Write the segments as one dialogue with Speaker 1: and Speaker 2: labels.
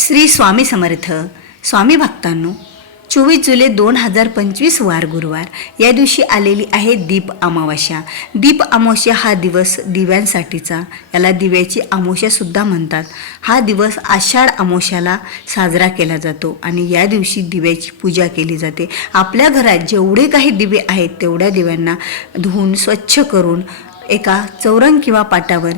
Speaker 1: श्री स्वामी समर्थ स्वामी भक्तांनो चोवीस जुलै दोन हजार पंचवीस वार गुरुवार. या दिवशी आलेली आहे दीप अमावस्या. दीप अमावस्या हा दिवस दिव्यांसाठीचा. याला दिव्याची अमावस्यासुद्धा म्हणतात. हा दिवस आषाढ अमावस्याला साजरा केला जातो आणि या दिवशी दिव्याची पूजा केली जाते. आपल्या घरात जेवढे काही दिवे आहेत तेवढ्या दिव्यांना धुवून स्वच्छ करून एका चौरंग किंवा पाटावर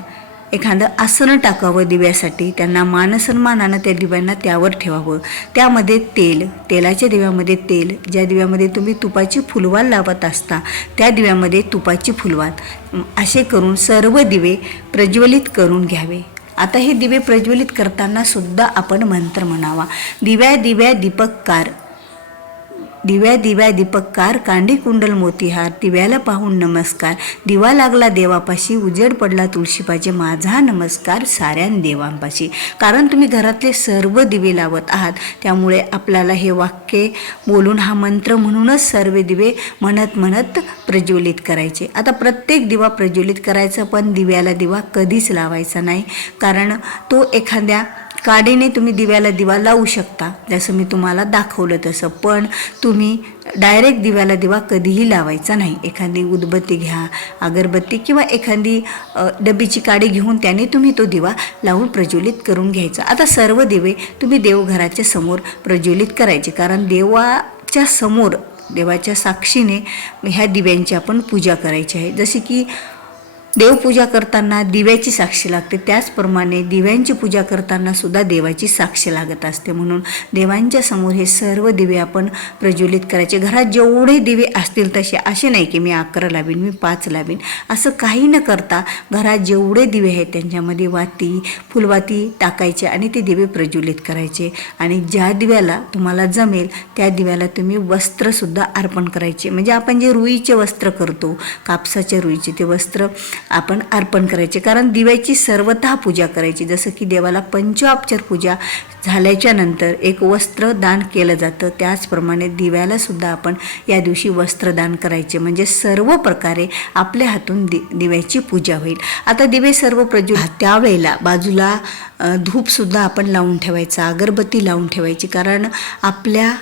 Speaker 1: एखादं आसनं टाकावं दिव्यासाठी त्यांना मानसन्मानानं त्या दिव्यांना त्यावर ठेवावं. त्यामध्ये तेल तेलाच्या दिव्यामध्ये तेल ज्या दिव्यामध्ये तुम्ही तुपाची फुलवाल लावत असता त्या दिव्यामध्ये तुपाची फुलवात असे करून सर्व दिवे प्रज्वलित करून घ्यावे. आता हे दिवे प्रज्वलित करताना सुद्धा आपण मंत्र म्हणावा. दिव्या दिव्या दीपककार दिव्या दिव्या दीपककार कांडी कुंडल मोतीहार दिव्याला पाहून नमस्कार. दिवा लागला देवापाशी उजेड पडला तुळशीपाचे माझा नमस्कार साऱ्यां देवांपाशी. कारण तुम्ही घरातले सर्व दिवे लावत आहात त्यामुळे आपल्याला हे वाक्य बोलून हा मंत्र म्हणूनच सर्व दिवे म्हणत म्हणत प्रज्वलित करायचे. आता प्रत्येक दिवा प्रज्वलित करायचा पण दिव्याला दिवा कधीच लावायचा नाही. कारण तो एखाद्या काडीने तुम्ही दिव्याला दिवा लावू शकता जसं मी तुम्हाला दाखवलं तसं. पण तुम्ही डायरेक्ट दिव्याला दिवा कधीही लावायचा नाही. एखादी उदबत्ती घ्या अगरबत्ती किंवा एखादी डबीची डब्बीची काडी घेऊन त्याने तुम्ही तो दिवा लावून प्रज्वलित करून घ्यायचा. आता सर्व दिवे तुम्ही देवघराच्या समोर प्रज्वलित करायचे. कारण देवाच्या समोर देवाच्या साक्षीने ह्या दिव्यांची आपण पूजा करायची आहे. जसे की देवपूजा करताना दिव्याची साक्षी लागते. त्याचप्रमाणे दिव्यांची पूजा करताना सुद्धा देवाची साक्षी लागत असते. म्हणून देवांच्या समोर हे सर्व दिवे आपण प्रज्वलित करायचे. घरात जेवढे दिवे असतील तसे असे नाही की मी अकरा लावीन मी पाच लावीन. असं काही न करता घरात जेवढे दिवे आहेत त्यांच्यामध्ये वाती फुलवाती टाकायचे आणि ते दिवे प्रज्वलित करायचे. आणि ज्या दिव्याला तुम्हाला जमेल त्या दिव्याला तुम्ही वस्त्रसुद्धा अर्पण करायचे. म्हणजे आपण जे रुईचे वस्त्र करतो कापसाच्या रुईचे ते वस्त्र आपण अर्पण करायचे. कारण दिव्याची सर्वतः पूजा करायची. जसं की देवाला पंचोपचार पूजा झाल्याच्यानंतर एक वस्त्र दान केलं जातं. त्याचप्रमाणे दिव्यालासुद्धा आपण या दिवशी वस्त्रदान करायचे. म्हणजे सर्व प्रकारे आपल्या हातून दि दिव्याची पूजा होईल. आता दिवे सर्व प्रज्वल त्यावेळेला बाजूला धूपसुद्धा आपण लावून ठेवायचा. अगरबत्ती लावून ठेवायची. कारण आपल्या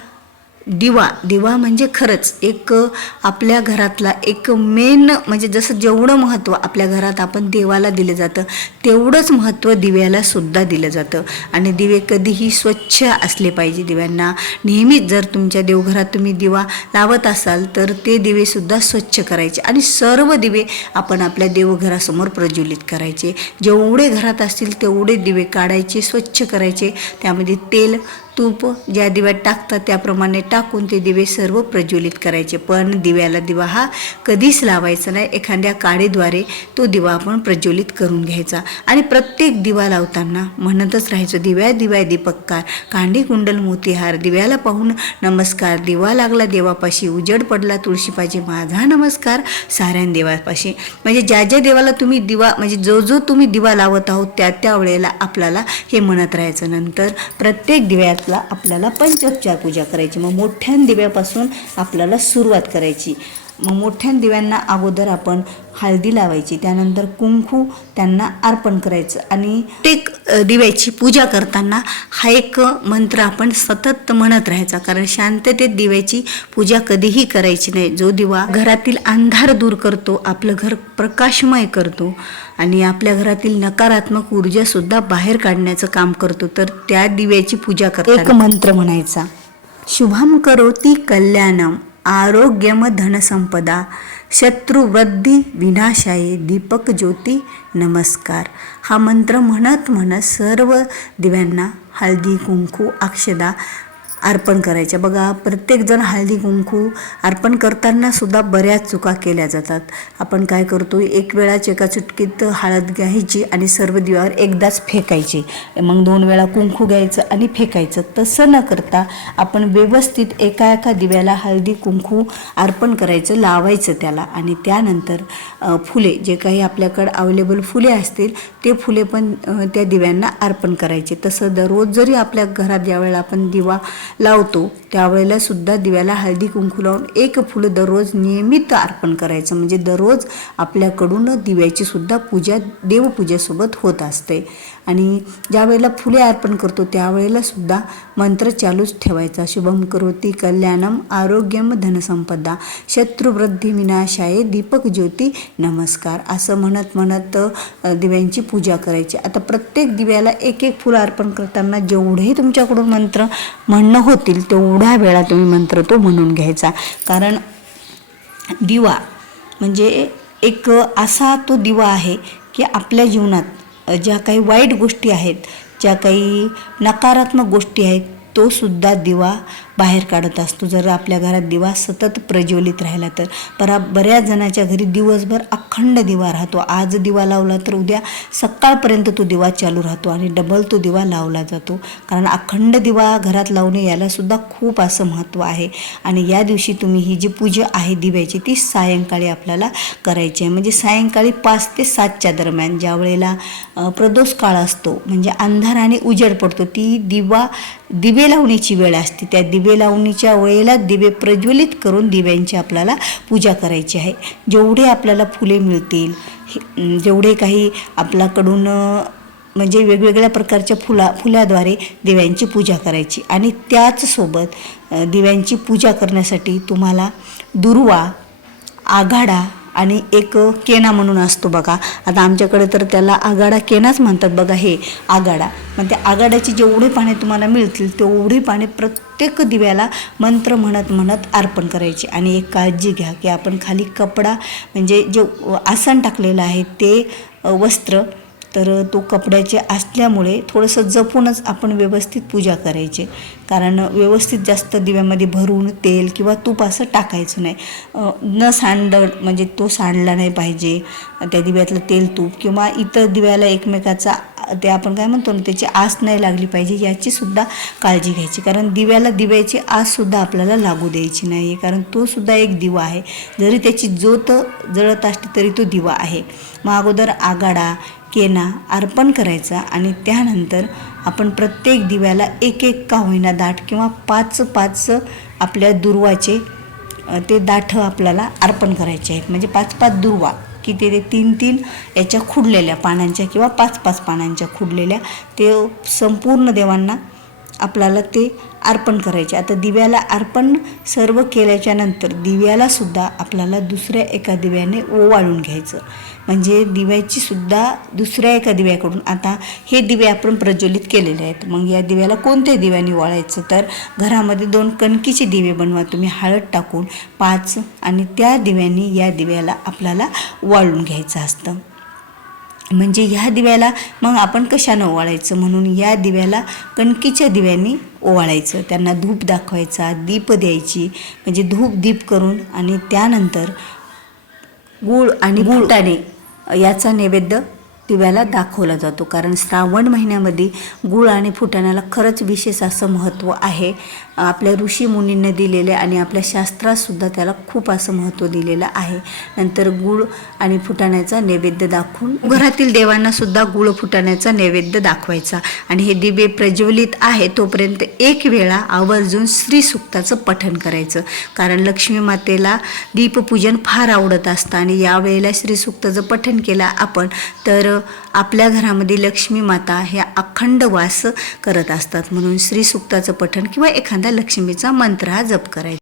Speaker 1: दिवा. दिवा म्हणजे खरंच एक आपल्या घरातला एक मेन म्हणजे जसं जेवढं महत्त्व आपल्या घरात आपण देवाला दिलं जातं तेवढंच महत्त्व दिव्याला सुद्धा दिलं जातं. आणि दिवे कधीही स्वच्छ असले पाहिजे दिव्यांना. नेहमीच जर तुमच्या देवघरात तुम्ही दिवा लावत असाल तर ते दिवेसुद्धा स्वच्छ करायचे. आणि सर्व दिवे आपण आपल्या देवघरासमोर प्रज्वलित करायचे. जेवढे घरात असतील तेवढे दिवे काढायचे स्वच्छ करायचे. त्यामध्ये तेल तूप ज्या दिव्यात टाकतात त्याप्रमाणे टाकून ते दिवे सर्व प्रज्वलित करायचे. पण दिव्याला दिवा हा कधीच लावायचा नाही. एखाद्या काडीद्वारे तो दिवा आपण प्रज्वलित करून घ्यायचा. आणि प्रत्येक दिवा लावताना म्हणतच राहायचं दिव्या दिव्या दीपककार कांडी कुंडल मोतीहार दिव्याला पाहून नमस्कार दिवा लागला देवापाशी उजड पडला तुळशीपाशी माझा नमस्कार साऱ्या देवापाशी. म्हणजे ज्या ज्या देवाला तुम्ही दिवा म्हणजे जो जो तुम्ही दिवा लावत आहोत त्या त्या वेळेला आपल्याला हे म्हणत राहायचं. नंतर प्रत्येक दिव्यात आपला आपल्याला पंचोपचार पूजा करायची. मग मोठ्या दिव्यापासून आपल्याला सुरुवात करायची. मग मोठ्या दिव्यांना अगोदर आपण हळदी लावायची त्यानंतर कुंकू त्यांना अर्पण करायचं आणि प्रत्येक दिव्याची पूजा करताना हा एक मंत्र आपण सतत म्हणत राहायचा. कारण शांततेत दिव्याची पूजा कधीही करायची नाही. जो दिवा घरातील अंधार दूर करतो आपलं घर प्रकाशमय करतो आणि आपल्या घरातील नकारात्मक ऊर्जा सुद्धा बाहेर काढण्याचं काम करतो तर त्या दिव्याची पूजा करतो एक मंत्र म्हणायचा. शुभम करोती कल्याणम. आरोग्यम धनसंपदा शत्रुवृद्धी विनाशाय दीपक ज्योती नमस्कार. हा मंत्र म्हणत म्हणत सर्व दिव्यांना हळदी कुंकू अक्षदा अर्पण करायच्या. बघा प्रत्येकजण हळदी कुंकू अर्पण करताना सुद्धा बऱ्याच चुका केल्या जातात. आपण काय करतो एक वेळाच एका चुटकीत हळद घ्यायची आणि सर्व दिव्यावर एकदाच फेकायची. मग दोन वेळा कुंकू घ्यायचं आणि फेकायचं. तसं न करता आपण व्यवस्थित एका एका दिव्याला हळदी कुंकू अर्पण करायचं लावायचं त्याला. आणि त्यानंतर फुले जे काही आपल्याकडं अवेलेबल फुले असतील ते फुले पण त्या दिव्यांना अर्पण करायचे. तसं दररोज जरी आपल्या घरात ज्यावेळेला आपण दिवा लावतो. त्यावेळेला सुद्धा दिव्याला हळदी कुंकू लावून एक फुलं दररोज नियमित अर्पण करायचं. म्हणजे दररोज आपल्याकडून दिव्याची सुद्धा पूजा देवपूजेसोबत होत असते. आणि ज्या वेळेला फुले अर्पण करतो त्यावेळेला सुद्धा मंत्र चालूच ठेवायचा. शुभम करोती कल्याणम आरोग्यम धनसंपदा. शत्रुवृद्धी विनाशाय दीपक ज्योती नमस्कार. असं म्हणत म्हणत दिव्यांची पूजा करायची. आता प्रत्येक दिव्याला एक एक फुलं अर्पण करताना जेवढेही तुमच्याकडून मंत्र म्हणणं होतील तेवढ्या वेळा तुम्ही मंत्र तो म्हणून घ्यायचा. कारण दिवा म्हणजे एक असा तो दिवा आहे की आपल्या जीवनात ज्या काही वाईट गोष्टी आहेत ज्या काही नकारात्मक गोष्टी आहेत तो सुद्धा दिवा बाहेर काढत असतो. जर आपल्या घरात दिवा सतत प्रज्वलित राहिला तर. परा बऱ्याच जणाच्या घरी दिवसभर अखंड दिवा राहतो. आज दिवा लावला तर उद्या सकाळपर्यंत तो दिवा चालू राहतो आणि डबल तो दिवा लावला जातो. कारण अखंड दिवा घरात लावणे यालासुद्धा खूप असं महत्त्व आहे. आणि या दिवशी तुम्ही ही जी पूजा आहे दिव्याची ती सायंकाळी आपल्याला करायची आहे. म्हणजे सायंकाळी पाच ते सातच्या दरम्यान ज्या वेळेला प्रदोष काळ असतो म्हणजे अंधार आणि उजेड पडतो ती दिवा दिवे लावण्याची वेळ असते. त्या दिवे लावणीच्या वेळेला दिवे प्रज्वलित करून दिव्यांची आपल्याला पूजा करायची आहे. जेवढे आपल्याला फुले मिळतील जेवढे काही आपल्याकडून म्हणजे वेगवेगळ्या प्रकारच्या फुला फुलाद्वारे दिव्यांची पूजा करायची. आणि त्याचसोबत दिव्यांची पूजा करण्यासाठी तुम्हाला दुर्वा आघाडा आणि एक केना म्हणून असतो बघा. आता आमच्याकडे तर त्याला आगाडा केनाच म्हणतात बघा हे आगाडा. मग त्या आगाड्याची जेवढी पाने तुम्हाला मिळतील तेवढी पाने प्रत्येक दिव्याला मंत्र म्हणत म्हणत अर्पण करायची. आणि एक काळजी घ्या की आपण खाली कपडा म्हणजे जे आसन टाकलेलं आहे ते वस्त्र तर तो कपड्याचे असल्यामुळे थोडंसं जपूनच आपण व्यवस्थित पूजा करायची. कारण व्यवस्थित जास्त दिव्यामध्ये भरून तेल किंवा तूप असं टाकायचं नाही. न सांड म्हणजे तो सांडला नाही पाहिजे. त्या दिव्यातलं तेल तूप किंवा इतर दिव्याला एकमेकाचा ते आपण काय म्हणतो ना त्याची आस नाही लागली पाहिजे याचीसुद्धा काळजी घ्यायची. कारण दिव्याला दिव्याची आससुद्धा आपल्याला लागू द्यायची नाही आहे कारण तो सुद्धा एक दिवा आहे. जरी त्याची ज्योत जळत असली तरी तो दिवा आहे. मग अगोदर आगाडा केना अर्पण करायचा आणि त्यानंतर आपण प्रत्येक दिव्याला एक एक का होईना दाट किंवा पाच पाच आपल्या दुर्वाचे ते दाठ आपल्याला अर्पण करायचे आहेत. म्हणजे पाच पाच दुर्वा की ते ते तीन तीन याच्या खुडलेल्या पानांच्या किंवा पाच पाच पानांच्या खुडलेल्या ते संपूर्ण देवांना आपल्याला ते अर्पण करायचे. आता दिव्याला अर्पण सर्व केल्याच्यानंतर दिव्यालासुद्धा आपल्याला दुसऱ्या एका दिव्याने ओवाळून घ्यायचं. म्हणजे दिव्याची सुद्धा दुसऱ्या एका दिव्याकडून. आता हे दिवे आपण प्रज्वलित केलेले आहेत. मग या दिव्याला कोणत्या दिव्याने ओवाळायचं? तर घरामध्ये दोन कणकीचे दिवे बनवा. तुम्ही हळद टाकून पाच आणि त्या दिव्याने या दिव्याला आपल्याला वाळून घ्यायचं असतं. म्हणजे ह्या दिव्याला मग आपण कशानं ओवाळायचं? म्हणून या दिव्याला कणकीच्या दिव्यांनी ओवाळायचं. त्यांना धूप दाखवायचा दीप द्यायची. म्हणजे धूप दीप करून आणि त्यानंतर गूळ आणि गुळाने याचा नैवेद्य दिव्याला दाखवला जातो. कारण श्रावण महिन्यामध्ये गुळ आणि फुटाण्याला खरंच विशेष असं महत्त्व आहे. आपल्या ऋषी मुनींनी दिलेले आणि आपल्या शास्त्रातसुद्धा त्याला खूप असं महत्त्व दिलेलं आहे. नंतर गुळ आणि फुटाण्याचा नैवेद्य दाखवून घरातील देवांनासुद्धा गुळ फुटाण्याचा नैवेद्य दाखवायचा. आणि हे दिवे प्रज्वलित आहे तोपर्यंत एक वेळा आवर्जून श्री सुक्ताचं पठण करायचं. कारण लक्ष्मी मातेला दीपपूजन फार आवडत असतं आणि यावेळेला श्री सुक्ताचं पठण केलं आपण तर आपल्या घरामध्ये लक्ष्मी माता ह्या अखंड वास करत असतात. म्हणून श्री सुक्ताचं पठण किंवा एखाद्या लक्ष्मीचा मंत्र हा जप करायचा.